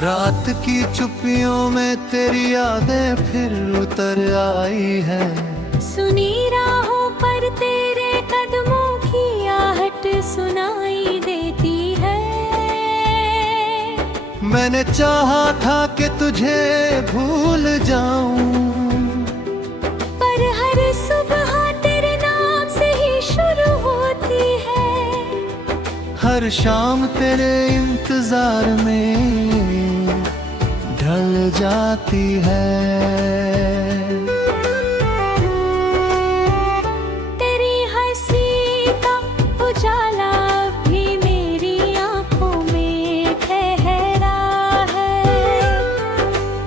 रात की चुप्पियों में तेरी यादें फिर उतर आई है। सुनी राहों पर तेरे कदमों की आहट सुनाई देती है। मैंने चाहा था कि तुझे भूल जाऊं, पर हर सुबह तेरे नाम से ही शुरू होती है। हर शाम तेरे इंतजार में ढल जाती है। तेरी हंसी का उजाला भी मेरी आंखों में ठहरा है।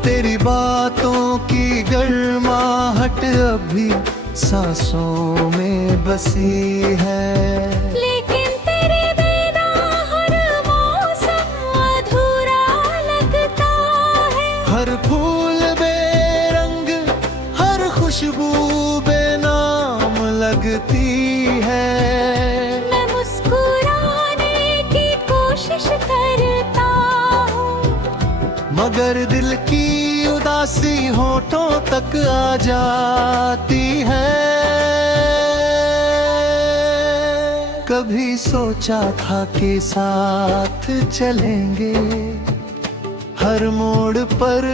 तेरी बातों की गर्माहट अभी सांसों में बसी है। लेकिन तेरे बिना हर मौसम अधूरा लगता है। हर फूल बेरंग, हर खुशबू बेनाम लगती है। मैं मुस्कुराने की कोशिश करता हूँ, मगर दिल की उदासी होठों तक आ जाती है। कभी सोचा था कि साथ चलेंगे, हर मोड़ पर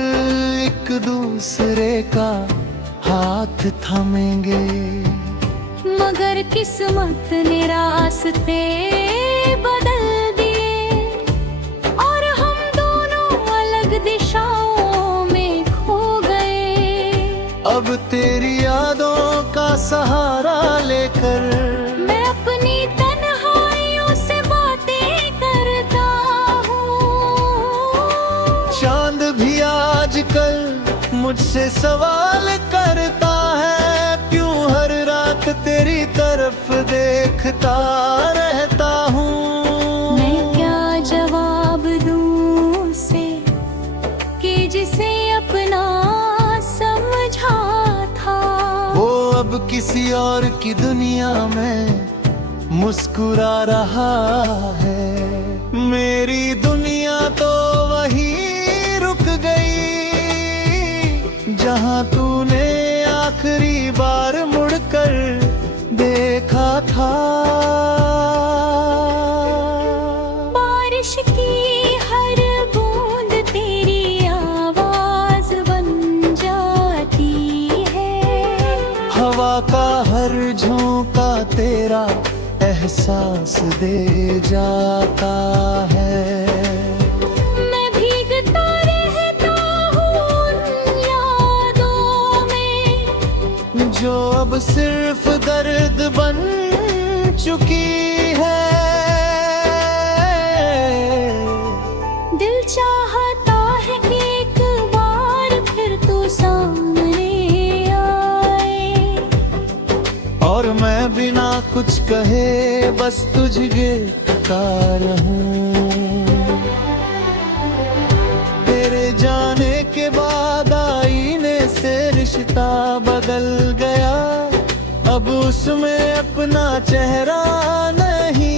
एक दूसरे का हाथ थामेंगे। मगर किस्मत ने रास्ते बदल दिए और हम दोनों अलग दिशाओं में खो गए। अब तेरी यादों का सहारा लेकर मैं अपनी तन्हाइयों से बातें करता हूँ। चांद भी आजकल मुझसे सवाल करता है, क्यों हर रात तेरी तरफ देखता रहता हूँ। मैं क्या जवाब दूँ उसे कि जिसे अपना समझा था। वो अब किसी और की दुनिया में मुस्कुरा रहा है। मेरी दुनिया तो वहीं रुक गई जहां तूने आखिरी बार मुड़कर देखा था। बारिश की हर बूंद तेरी आवाज बन जाती है। हवा का हर झोंका तेरा एहसास दे जाता है। मैं भीगता रहता हूँ उन यादों में, जो अब सिर्फ दर्द बन चुकी है। दिल चाहता है कि एक बार फिर तू सामने आए और मैं बिना कुछ कहे बस तुझे का रहूं। तेरे जाने के बाद आईने से रिश्ता बदल गया। अब उसमें अपना चेहरा नहीं,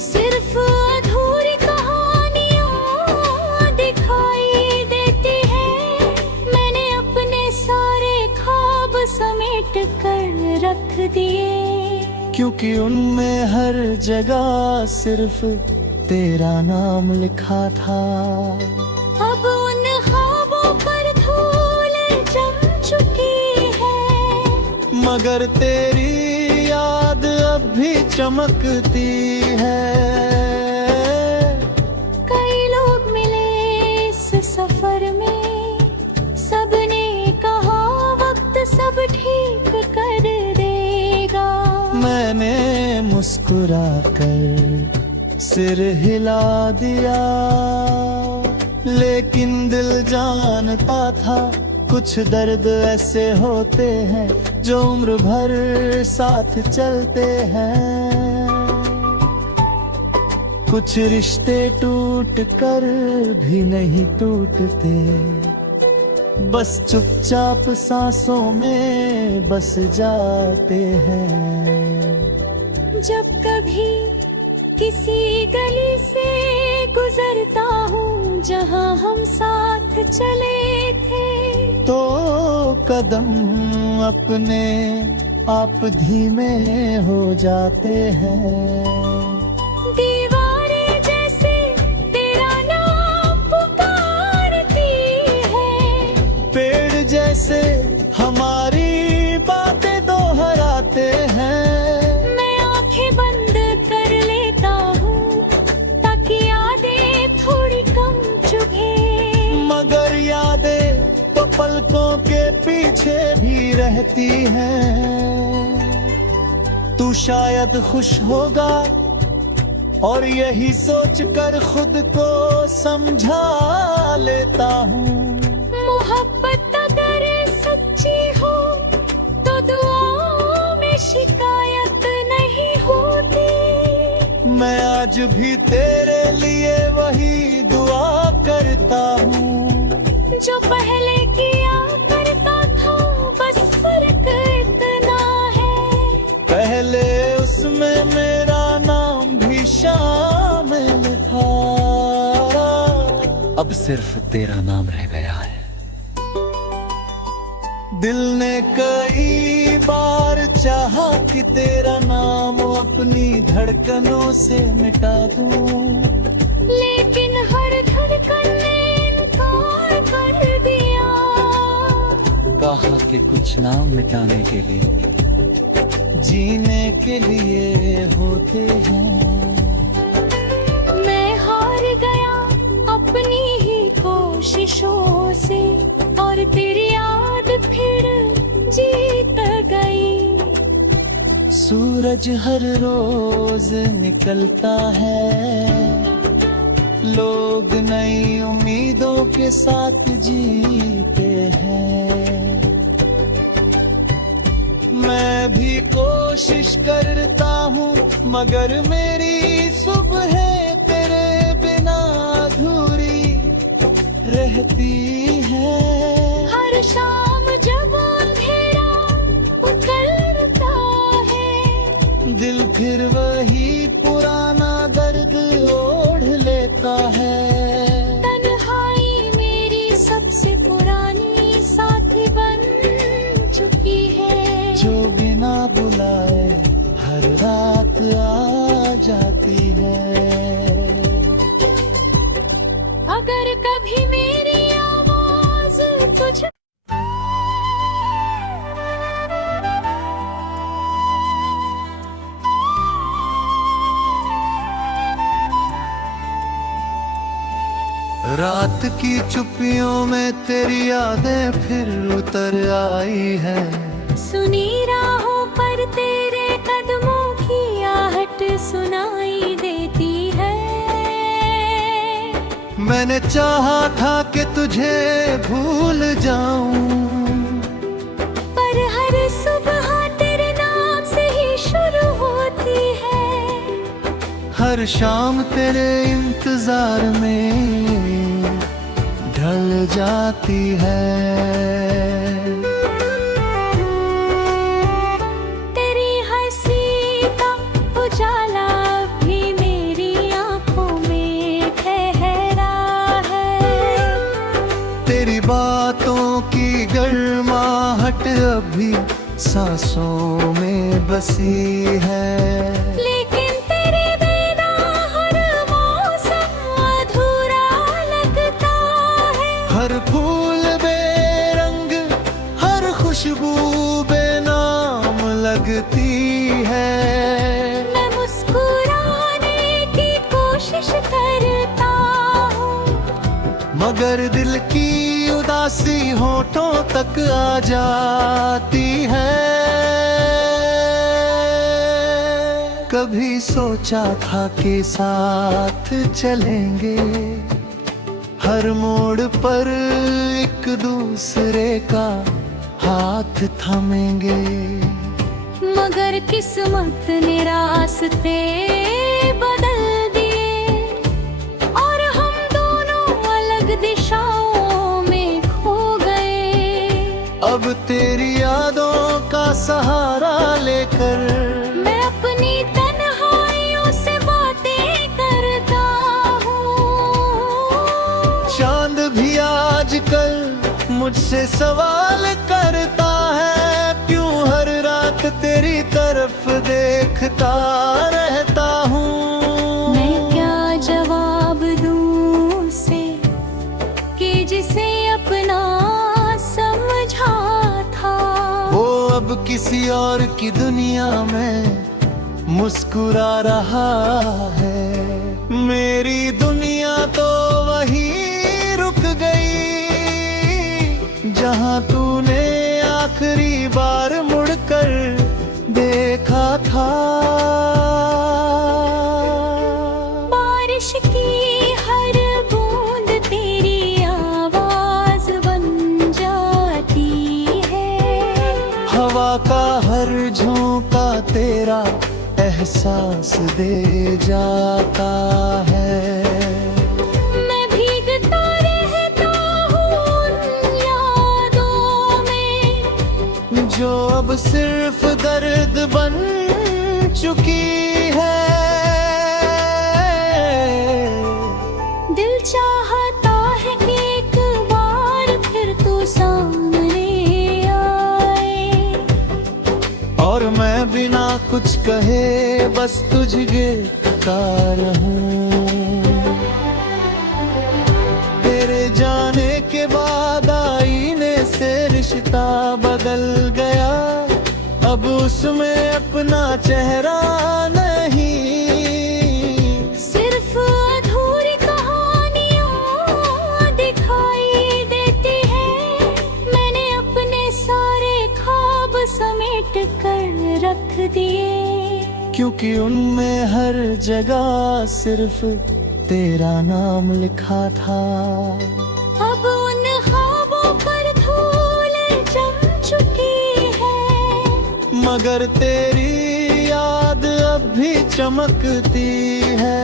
सिर्फ अधूरी कहानियाँ दिखाई देती है। मैंने अपने सारे ख्वाब समेट कर रख दिए, क्योंकि उनमें हर जगह सिर्फ तेरा नाम लिखा था। अब उन ख्वाबों पर धूल जम चुकी है, मगर तेरी याद अब भी चमकती है। कई लोग मिले इस सफर में, सबने कहा वक्त सब ठीक कर देगा। मैंने मुस्कुरा कर सिर हिला दिया, लेकिन दिल जानता था कुछ दर्द ऐसे होते हैं जो उम्र भर साथ चलते हैं। कुछ रिश्ते टूट कर भी नहीं टूटते, बस चुपचाप सांसों में बस जाते हैं। जब कभी किसी गली से गुजरता हूँ जहाँ हम साथ चले थे। तो कदम अपने आप धीमे हो जाते हैं। दीवारें जैसे तेरा नाम पुकारती है, पेड़ जैसे हमारी बातें दोहराते हैं। मैं आंखें बंद कर लेता हूँ ताकि यादें थोड़ी कम चुभे। मगर यादें तो पलकों के पीछे भी रहती हैं। तू शायद खुश होगा और यही सोचकर खुद को समझा लेता हूँ। मोहब्बत अगर सच्ची हो तो दुआओं में शिकायत नहीं होती। मैं आज भी तेरे लिए वही दुआ करता हूँ जो पहले किया करता था, बस फर्क इतना है। पहले उसमें मेरा नाम भी शामिल था, अब सिर्फ तेरा नाम रह गया है। दिल ने कई बार चाहा कि तेरा नाम अपनी धड़कनों से मिटा दूं, लेकिन हर धड़कन ने इनकार कर दिया। कहा कि कुछ नाम मिटाने के लिए जीने के लिए होते हैं। मैं हार गया अपनी ही कोशिशों से और तेरी याद फिर जीत गई। सूरज हर रोज निकलता है, लोग नई उम्मीदों के साथ जीते हैं। मैं भी कोशिश करता हूँ मगर मेरी सुबह तेरे बिना अधूरी रहती है। हर शाम जब अंधेरा उतरता है, दिल फिर वही पुराना दर्द ओढ़ लेता है। तन्हाई मेरी सबसे पुरानी साथी बन चुकी है, जो बिना बुलाए हर रात आ जाती है। अगर कभी मेरी आवाज तुझ रात की चुप्पियों में तेरी यादें फिर उतर आई है। सुनी राहों पर तेरे कदमों की आहट सुनाई देती है। मैंने चाहा था कि तुझे भूल जाऊं, पर हर सुबह तेरे नाम से ही शुरू होती है। हर शाम तेरे इंतजार में ढल जाती है। तेरी हंसी का उजाला भी मेरी आंखों में ठहरा है। तेरी बातों की गर्माहट अभी सांसों में बसी है। लेकिन तेरे बिना हर मौसम अधूरा लगता है। हर फूल बेरंग, हर खुशबू बेनाम लगती है। मैं मुस्कुराने की कोशिश करता हूँ, मगर दिल की उदासी होठों तक आ जाती है। कभी सोचा था कि साथ चलेंगे, हर मोड़ पर एक दूसरे का हाथ थामेंगे। मगर किस्मत ने रास्ते बदल दिए और हम दोनों अलग दिशाओं में खो गए। अब तेरी यादों का सहारा लेकर मैं अपनी तन्हाइयों से बातें करता हूँ। मुझसे सवाल करता है क्यों हर रात तेरी तरफ देखता रहता हूँ। मैं क्या जवाब दूँ उसे कि जिसे अपना समझा था, वो अब किसी और की दुनिया में मुस्कुरा रहा है। मेरी दुनिया तो वहीं रुक गई जहां तूने आखिरी बार मुड़कर देखा था। बारिश की हर बूंद तेरी आवाज बन जाती है, हवा का हर झोंका तेरा एहसास दे जाता है। मैं भीगता रहता हूँ उन यादों में जो अब सिर्फ दर्द बन चुकी है। दिल चाहता है कि एक बार फिर तू सामने आए, और मैं बिना कुछ कहे बस तुझे गा रहूं। तेरे जाने के बाद आईने से रिश्ता बदल गया, अब उसमें अपना चेहरा नहीं, सिर्फ अधूरी कहानियाँ दिखाई देती है। मैंने अपने सारे ख्वाब समेट कर रख दिए, क्योंकि उनमें हर जगह सिर्फ तेरा नाम लिखा था। अब उन ख्वाबों पर धूल जम चुकी है, मगर तेरी याद अब भी चमकती है।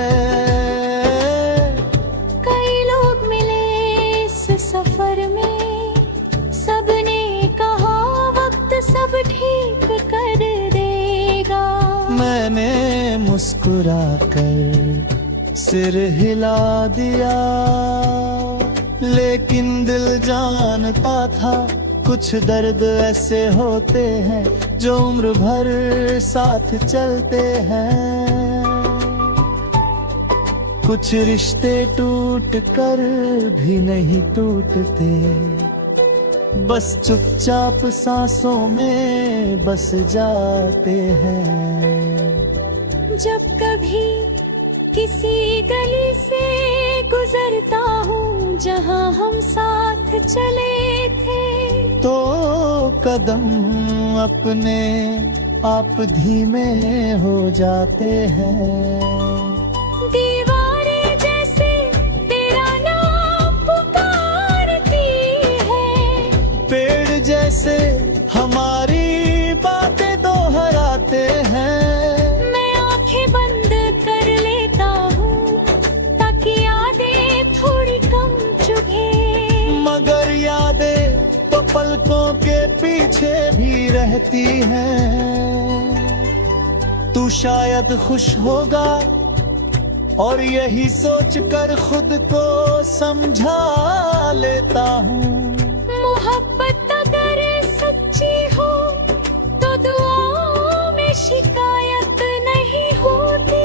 कई लोग मिले इस सफर में, सबने कहा वक्त सब ठीक कर देगा। मैंने मुस्कुरा कर सिर हिला दिया, लेकिन दिल जानता था कुछ दर्द ऐसे होते हैं जो उम्र भर साथ चलते हैं। कुछ रिश्ते टूट कर भी नहीं टूटते, बस चुपचाप सांसों में बस जाते हैं। जब कभी किसी गली से गुजरता हूँ जहाँ हम साथ चले थे, तो कदम अपने आप धीमे हो जाते हैं। दीवारें जैसे तेरा नाम पुकारती है, पेड़ जैसे हमारी बातें दोहराते हैं। मैं आंखें बंद कर लेता हूँ ताकि यादें थोड़ी कम चुभे, मगर यादें तो पलकों के पीछे भी रहती हैं। तू शायद खुश होगा और यही सोचकर खुद को समझा लेता हूँ। मोहब्बत अगर सच्ची हो तो दुआओं में शिकायत नहीं होती।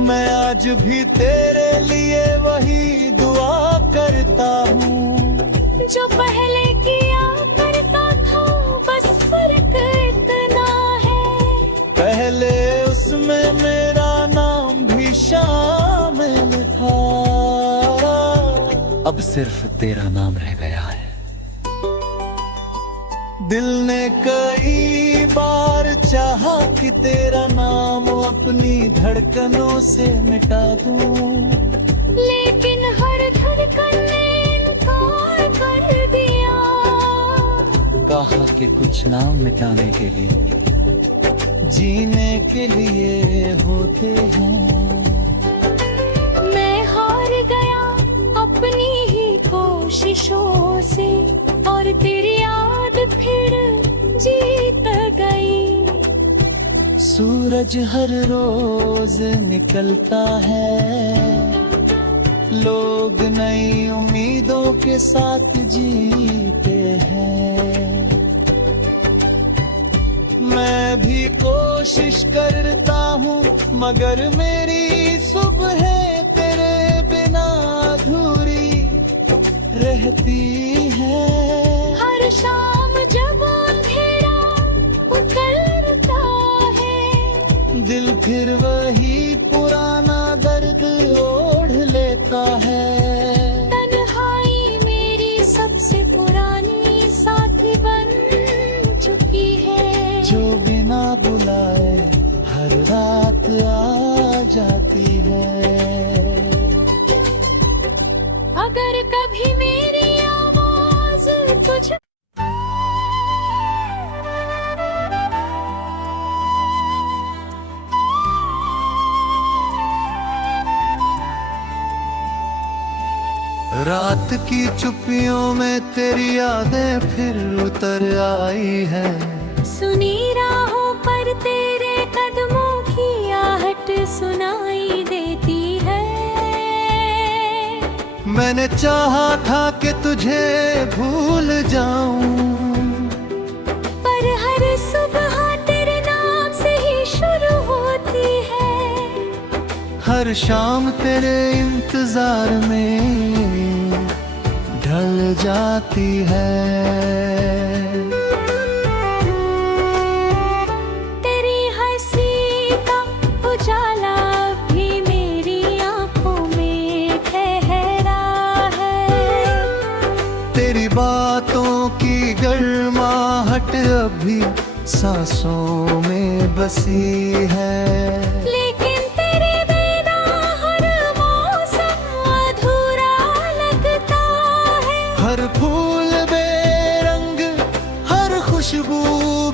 मैं आज भी तेरे लिए वही दुआ करता हूँ जो पहले किया करता था, बस फर्क इतना है पहले उसमें मेरा नाम भी शामिल था, अब सिर्फ तेरा नाम रह गया है। दिल ने कई बार चाहा कि तेरा नाम अपनी धड़कनों से मिटा दूं, लेकिन हर धड़कन ने इनकार कर दिया। कहा कि कुछ नाम मिटाने के लिए जीने के लिए होते हैं। मैं हार गया अपनी ही कोशिशों से और तेरी याद फिर जीत गई। सूरज हर रोज निकलता है, लोग नई उम्मीदों के साथ जीते हैं। मैं भी कोशिश करता हूँ मगर मेरी सुबह तेरे बिना अधूरी रहती है। हर शाम जब अंधेरा उतरता है, दिल फिर वही पुराना दर्द ओढ़ लेता है। तन्हाई मेरी सबसे पुरानी साथी बन चुकी है, जो बिना बुलाए हर रात आ जाती है। अगर कभी मेरी आवाज तुझ रात की चुप्पियों में तेरी यादें फिर उतर आई है। सुनी राहों पर तेरे कदमों की आहट सुनाई देती है। मैंने चाहा था कि तुझे भूल जाऊं, पर हर सुबह तेरे नाम से ही शुरू होती है। हर शाम तेरे इंतजार में ढल जाती है। तेरी हंसी का उजाला भी मेरी आंखों में ठहरा है। तेरी बातों की गर्माहट अभी सांसों में बसी है। लेकिन तेरे बिना हर मौसम अधूरा लगता है। हर फूल बेरंग, हर खुशबू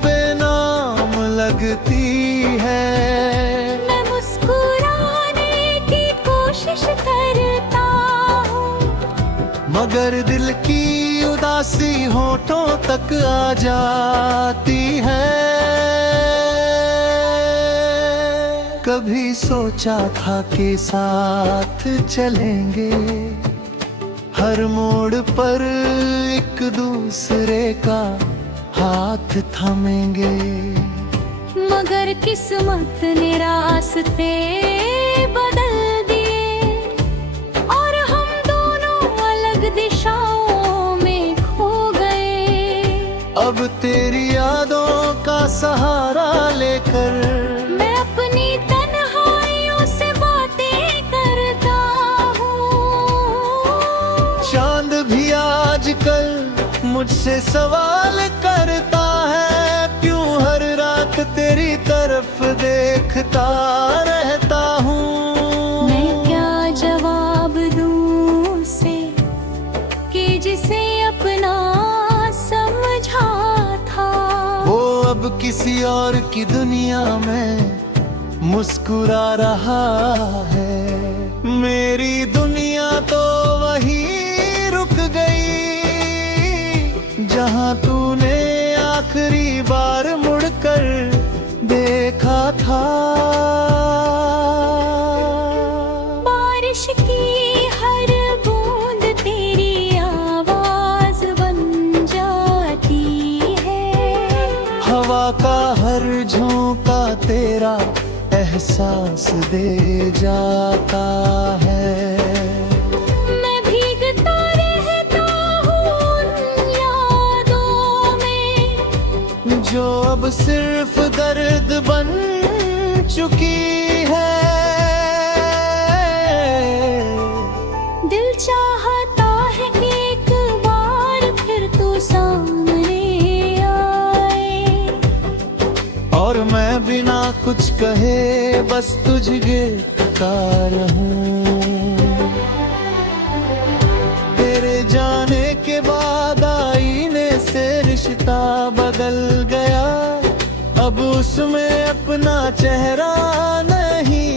बेनाम लगती है। मैं मुस्कुराने की कोशिश करता हूँ, मगर दिल की उदासी होठों तक आ जाती है। कभी सोचा था कि साथ चलेंगे, हर मोड़ पर एक दूसरे का हाथ थामेंगे। मगर किस्मत ने रास्ते बदल दिए और हम दोनों अलग दिशाओं में खो गए। अब तेरी यादों का सहारा लेकर मैं अपनी तन्हाइयों से बातें करता हूँ। चांद भी आजकल मुझसे सवाल करता है, क्यों हर रात तेरी तरफ देखता रहता हूँ। मैं क्या जवाब दूँ उसे कि जिसे अपना समझा था। वो अब किसी और की दुनिया में मुस्कुरा रहा है। मेरी दुनिया तो वहीं रुक गई जहां तूने आखिरी बार मुड़कर देखा था। बारिश की हर बूंद तेरी आवाज बन जाती है। हवा का हर झोंका तेरा एहसास दे जाता है। मैं भीगता रहता हूँ उन यादों में, जो अब सिर्फ दर्द बन चुकी है। दिल चाहता है कि एक बार फिर तू सामने आए, और मैं बिना कुछ कहे बस तुझे का रहूं। तेरे जाने के बाद आईने से रिश्ता बदल गया। अब उसमें अपना चेहरा नहीं,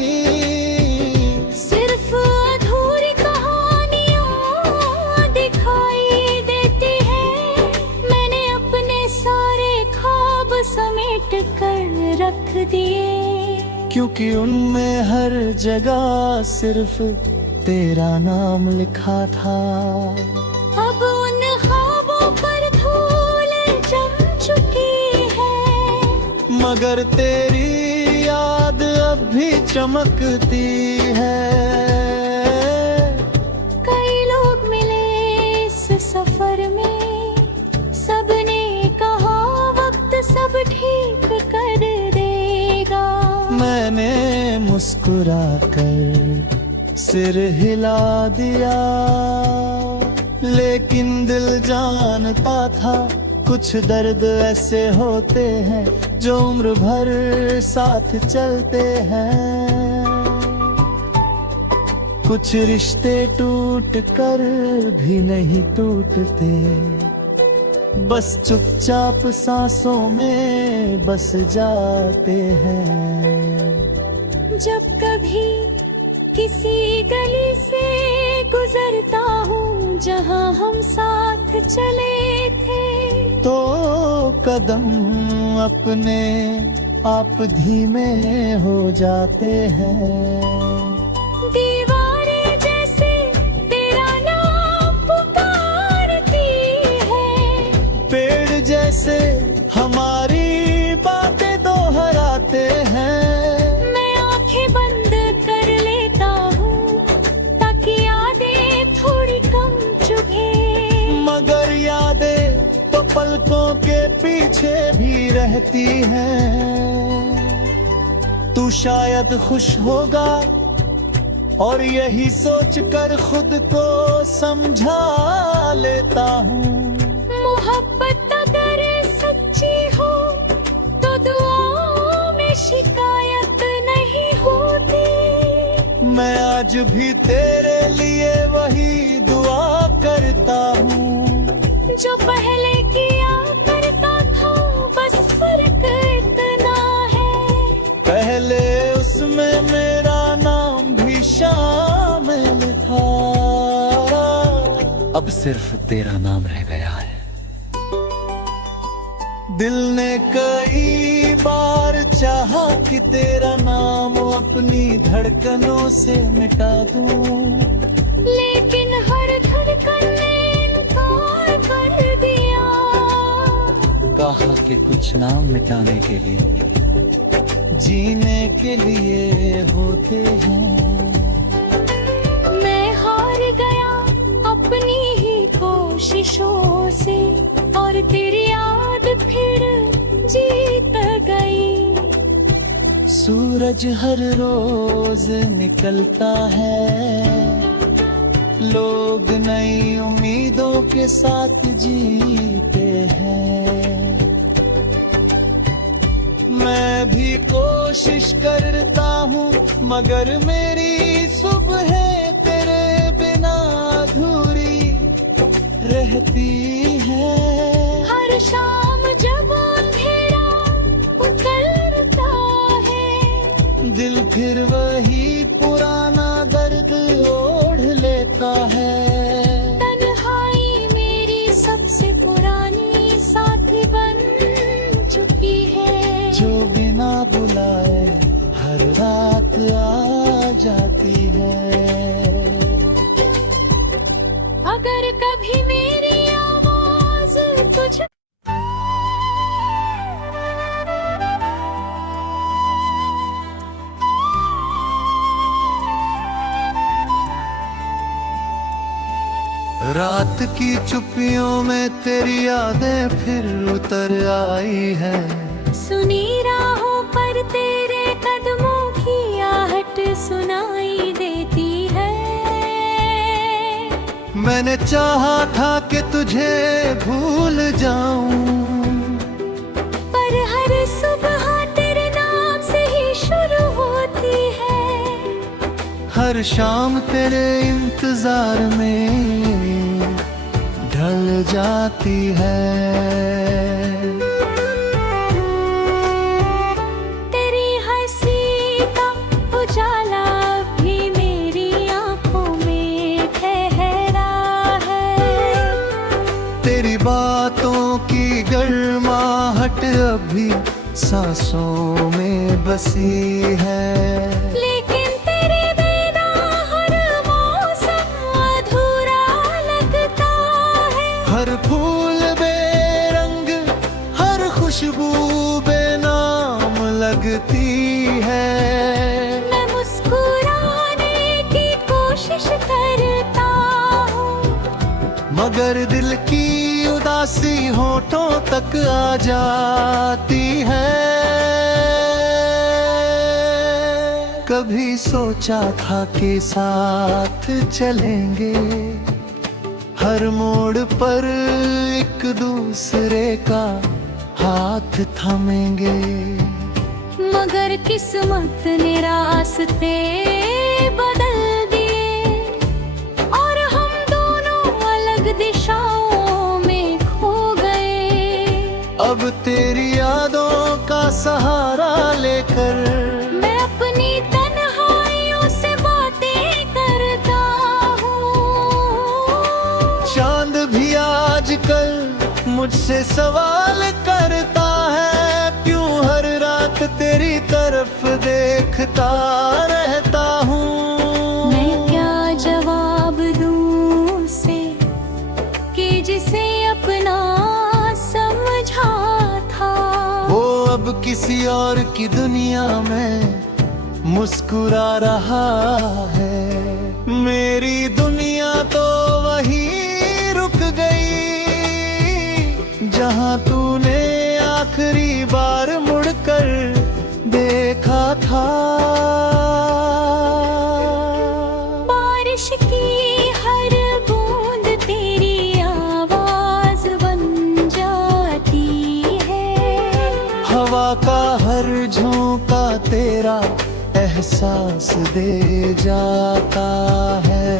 सिर्फ अधूरी कहानियाँ दिखाई देती है। मैंने अपने सारे ख्वाब समेट कर रख दिए, क्योंकि उनमें हर जगह सिर्फ तेरा नाम लिखा था। अब उन ख्वाबों पर धूल जम चुकी है, मगर तेरी याद अब भी चमकती है। कई लोग मिले इस सफर में, सबने कहा वक्त सब ठीक कर देगा। मैंने मुस्कुरा कर सिर हिला दिया, लेकिन दिल जानता था कुछ दर्द ऐसे होते हैं जो उम्र भर साथ चलते हैं। कुछ रिश्ते टूट कर भी नहीं टूटते, बस चुपचाप सांसों में बस जाते हैं। जब कभी किसी गली से गुजरता हूँ जहाँ हम साथ चले थे, तो कदम अपने आप धीमे हो जाते हैं। दीवारें जैसे तेरा नाम पुकारती है, पेड़ जैसे हमारी बातें दोहराते हैं। मैं आंखें बंद कर लेता हूँ ताकि यादें थोड़ी कम चुभे, मगर यादें तो पलकों के पीछे भी रहती हैं। तू शायद खुश होगा और यही सोचकर खुद को समझा लेता हूँ। मोहब्बत अगर सच्ची हो तो दुआओं में शिकायत नहीं होती। मैं आज भी तेरे लिए वही दुआ करता हूँ जो पहले किया करता था, बस फर्क इतना है पहले उसमें मेरा नाम भी शामिल था, अब सिर्फ तेरा नाम रह गया है। दिल ने कई बार चाहा कि तेरा नाम अपनी धड़कनों से मिटा दूं, लेकिन हर धड़कन ने इनकार कर दिया। कहा कि कुछ नाम मिटाने के लिए जीने के लिए होते हैं। मैं हार गया अपनी ही कोशिशों से और तेरी याद फिर जीत गई। सूरज हर रोज निकलता है, लोग नई उम्मीदों के साथ जीते हैं। मैं भी कोशिश करता हूँ, मगर मेरी सुबह तेरे बिना अधूरी रहती है। हर शाम जब अंधेरा उतरता है, दिल फिर वही पुराना दर्द ओढ़ लेता है। तन्हाई मेरी सबसे पुरानी साथी बन चुकी है, जो बिना बुलाए हर रात आ जाती है। अगर कभी मेरी आवाज तुझ रात की चुप्पियों में तेरी यादें फिर उतर आई है। सुनी राहों पर तेरे कदमों की आहट सुनाई देती है। मैंने चाहा था कि तुझे भूल जाऊं, पर हर सुबह तेरे नाम से ही शुरू होती है। हर शाम तेरे इंतजार में ढल जाती है। तेरी हंसी का उजाला भी मेरी आंखों में ठहरा है। तेरी बातों की गर्माहट अभी सांसों में बसी है। लेकिन तेरे बिना हर मगर दिल की उदासी होठों तक आ जाती है। कभी सोचा था कि साथ चलेंगे, हर मोड़ पर एक दूसरे का हाथ थामेंगे, मगर किस्मत ने रास्ते बदल दिए और हम दोनों अलग दिशाओं में खो गए। अब तेरी यादों का सहारा लेकर मैं अपनी तन्हाइयों से बातें करता हूँ। चांद भी आजकल मुझसे सवाल करता है, क्यों हर रात तेरी तरफ देखता रहता हूँ। मैं क्या जवाब दूँ उसे कि जिसे अपना समझा था, वो अब किसी और की दुनिया में मुस्कुरा रहा है। मेरी दुनिया तो वहीं रुक गई जहां तूने आखिरी बार मुड़कर देखा था। बारिश की हर बूंद तेरी आवाज बन जाती है, हवा का हर झोंका तेरा एहसास दे जाता है।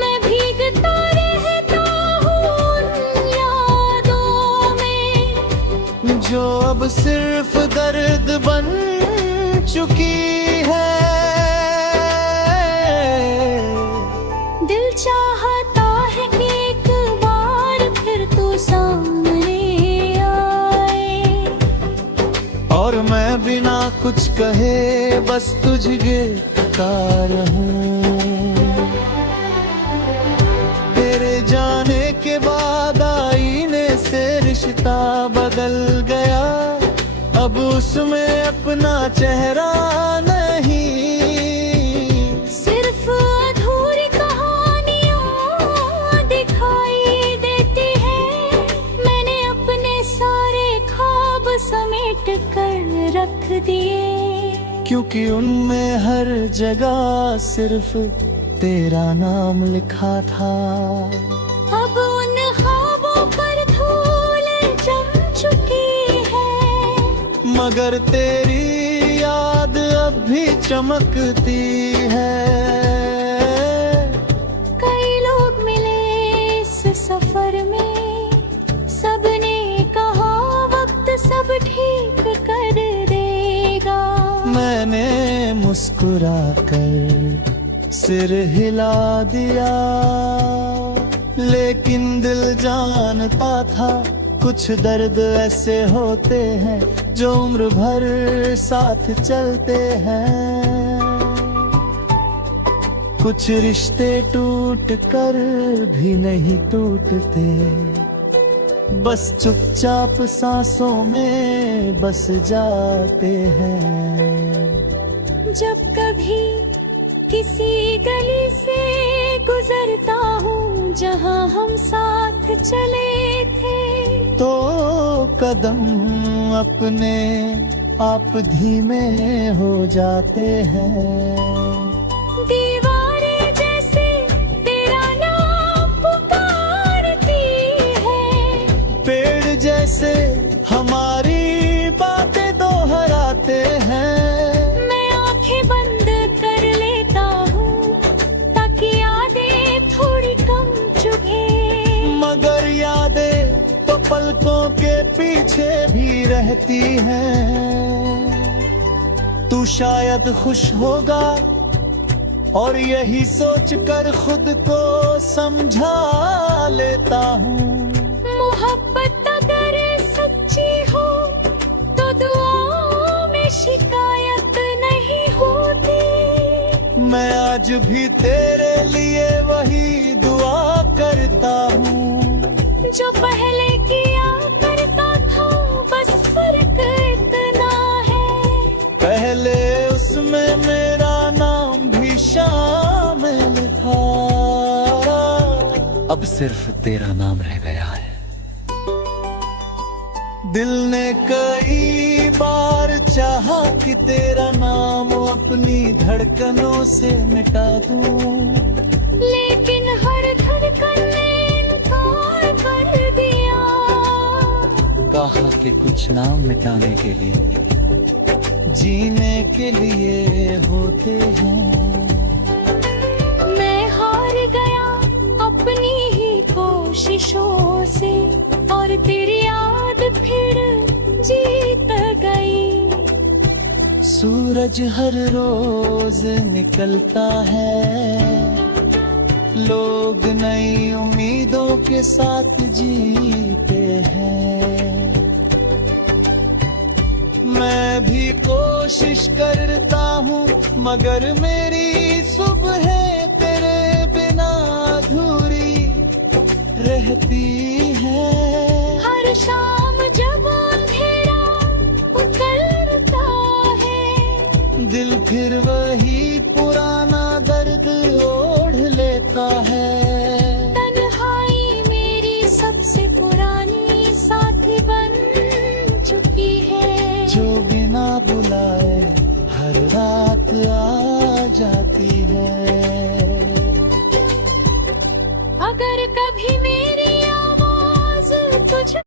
मैं भीगता रहता हूँ उन यादों में जो अब सिर्फ दर्द बन चुकी है। दिल चाहता है कि एक बार फिर तू सामने आए और मैं बिना कुछ कहे बस तुझे देखता रहूं। तेरे जाने के बाद आईने से रिश्ता बदल गया, अब उसमें अपना चेहरा नहीं, सिर्फ अधूरी कहानियाँ दिखाई देती है। मैंने अपने सारे ख्वाब समेट कर रख दिए, क्योंकि उनमें हर जगह सिर्फ तेरा नाम लिखा था। अब उन ख्वाबों पर धूल जम चुकी है, मगर तेरी याद अब भी चमकती है। कई लोग मिले इस सफर में, सबने कहा वक्त सब ठीक कर देगा। मैंने मुस्कुरा कर सिर हिला दिया, लेकिन दिल जानता था कुछ दर्द ऐसे होते हैं जो उम्र भर साथ चलते हैं। कुछ रिश्ते टूट कर भी नहीं टूटते, बस चुपचाप सांसों में बस जाते हैं। जब कभी किसी गली से गुजरता हूँ जहाँ हम साथ चले थे, तो कदम अपने आप धीमे हो जाते हैं। दीवारें जैसे तेरा नाम पुकारती है, पेड़ जैसे हमारी बातें दोहराते हैं। मैं आंखें बंद कर लेता हूँ ताकि यादें थोड़ी कम चुभे, मगर यादें तो पलकों के पीछे भी रहती हैं। तू शायद खुश होगा और यही सोचकर खुद को समझा लेता हूँ। मोहब्बत अगर सच्ची हो तो दुआओं में शिकायत नहीं होती। मैं आज भी तेरे लिए वही दुआ करता हूँ जो पहले किया करता था, बस फर्क इतना है पहले उसमें मेरा नाम भी शामिल था, अब सिर्फ तेरा नाम रह गया है। दिल ने कई बार चाहा कि तेरा नाम अपनी धड़कनों से मिटा दूं, लेकिन हर धड़कन ने इनकार कर दिया। कहा कि कुछ नाम मिटाने के लिए जीने के लिए होते हैं। मैं हार गया अपनी ही कोशिशों से, और तेरी याद फिर जीत गई। सूरज हर रोज निकलता है, लोग नई उम्मीदों के साथ जीते हैं। मैं भी कोशिश करता हूँ, मगर मेरी सुबह तेरे बिना अधूरी रहती है। हर शाम जब अंधेरा उतरता है, दिल फिर